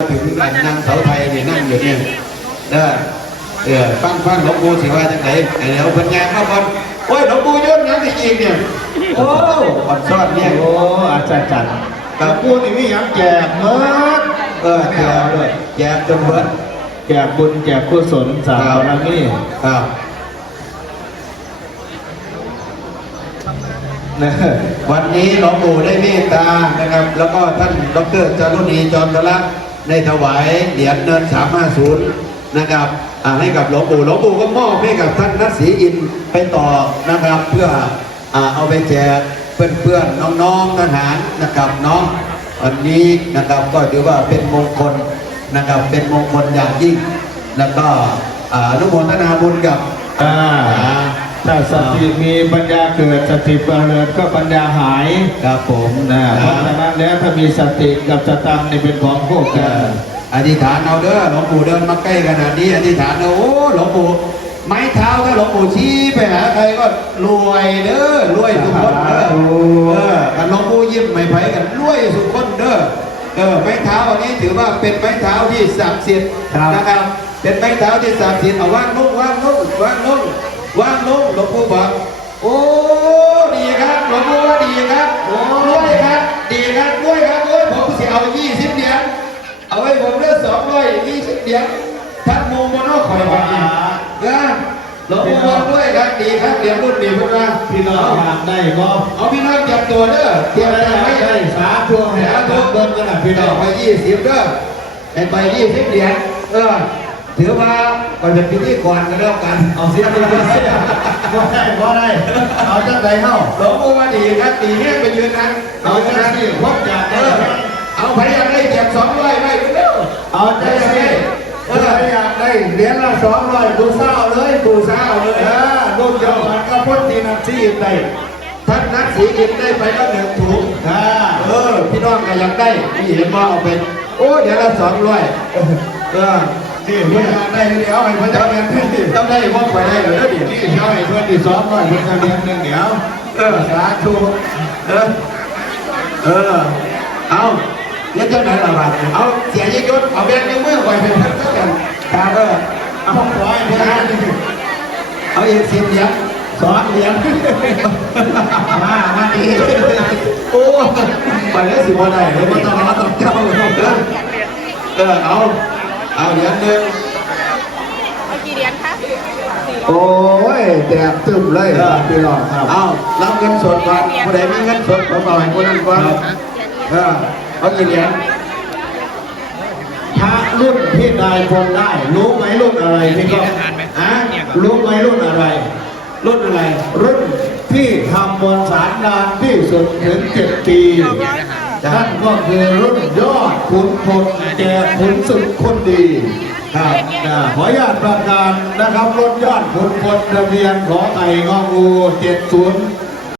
ถึงอันนางเสาไทยนี่นั่งอยู่เนี่ยเด้อเออฟังฟังหลวงปู่สิว่าจังไดไอ้เดี๋ยวเพิ่นยางเข้าก่อนโอ้ยหลวงปู่ยศยังสิอีกเนี่ยโอ้อ่อนซ้อนเนี่ยโอ้อาจารย์จัดกับกูนี่มีหยังแจกเมิดเออแจกด้วยแจกจนเบิดแจกบุญแจกกุศลสาวนานี่ครับนะวันนี้หลวงปู่ได้เมตตานะครับ แล้วก็ท่านดรจารุณีจอมตลักษณ์ ได้ถวายเหรียญเนิน350 นะครับให้กับหลวงปู่หลวงปู่ก็มอบให้กับท่านนัทศรีอินไปต่อนะครับเพื่ออเอาไปแจกเพื่อนๆน้องๆทหารนะครับเนาะวันนี้นะครับก็ถือว่าเป็นมงคลนะครับเป็นมงคลอย่างยิ่ง แล้วก็อนุโมทนาบุญกับอ่า ถ้าสติมีปัญญาเกิดสติประเริญก็ปัญญาหายครับผมนะเพราะฉะนั้นแล้วถ้ามีสติกับสตังค์นี่เป็นของพวกเอกันออธิษฐานเอาเด้อหลวงปู่เดินมาใกล้ขนาดนี้อธิษฐานเอาโอ้หลวงปู่ไม้เท้าถ้าหลวงปู่ชี้ไปหาใครก็รวยเด้อรวยทุกคนเด้อเออกันหลวงปู่ยิ้มไม่ไผกันรวยทุกคนเด้อเออไม้เท้าอันนี้ถือว่าเป็นไม้เท้าที่ศักดิ์สิทธิ์นะครับเป็นไม้เท้าที่ศักดิ์สิทธิ์เอาว่างนุ่งว่างนุ่งว่างนุ่ง ว่างนุ่งหลวงปู่บอกโอ้ดีครับหลวงปู่ว่าดีครับโอ้รวยครับ ดีครับรวยครับโอ้ยผมสิเอายี่สิบเหรียญเอาไว้ผมเลือกสองร้อยยี่สิบเหรียญทัดมูมโนคอยวันนี้นะหลวงปู่บอกด้วยครับดีครับเหรียญรุ่นนี้พวกเราพี่น้องอยากได้ก็เอาพี่น้องเตรียมตัวเด้อเตรียมได้ตัวไว้ได้สาธุแห่ทุกเบิ้งกันนะพี่พี่น้น้อองงไปยี่สิบเด้อไอ้ไปยี่สิบเหรียญเออ ถือว่าก่อนจะพิธีก่อนกันแล้วกัน เอาเสียไปเสียก็ได้ก็ได้เอาจังไดเฮาหลวงปู่ว่าดีครับดีเนี่ยไปยืนนั้นเอาจังสิพบอยากเอได้อเอาไปอยากได้เก็บสองร้อยไว้เร็วเอาจังสิเอออยากได้เหรียญละสองร้อยดูเศร้าเลยปู่สาวเลยเออลูกจังหวัดก็พ้นทีนักที่ได้ท่านนักสีกินได้ไปแล้วหนึ่งถุงอ่าเออพี่น้องก็อยากได้พี่เห็นว่าเอาเป็นโอ้เดี๋ยวละสองร้อยเออ นี่เพื่อนอยาได้เดี๋ยวให้เพื่อนจะเรียนที่นี่ต้องได้ว่าไปได้เลยดินี่เดี๋ยวให้เพื่อนที่สองร้อยเพื่อนจะเรียนหนึ่งเดี๋ยวเออสาธุเออเออเอาเดี๋ยเจ้าไหนละบาทเอาเสียยศเอาแบงค์ในมือไว้เป็นเพื่อนกันครับเออเอาปล่อยเพื่อนเอาอีกสิบเหรียญสอนเหรียญมามาดีโอ้ไปแล้วสิบ่ได้เลยว่าต้องรอต้องเจ้าเออเอา เอาเหรียญหนึ่งเอากี่เหรียญคะโอ้ยแดกตึมเลยพี่น้องครับเอารับเงินสดก่อนผู้ใดมีเงินสดผมเอาให้คนนั้นก่อนเออเอากี่เหรียญพระรุ่นที่นายพงได้ รู้ไหมรุ่นอะไรพี่ก็ฮะรู้ไหมรุ่นอะไร รุ่นอะไร รุ่นที่ทำมวลสารนานที่สุดถึงเจ็ดปีั่นก็คือรุ่นยอดขุนพลแก่ขุนศึกคนดีครับขออนุญาตประกาศนะครับรถยอดขุนพลทะเบียนขอไก่งองูเจ็ดศูนย์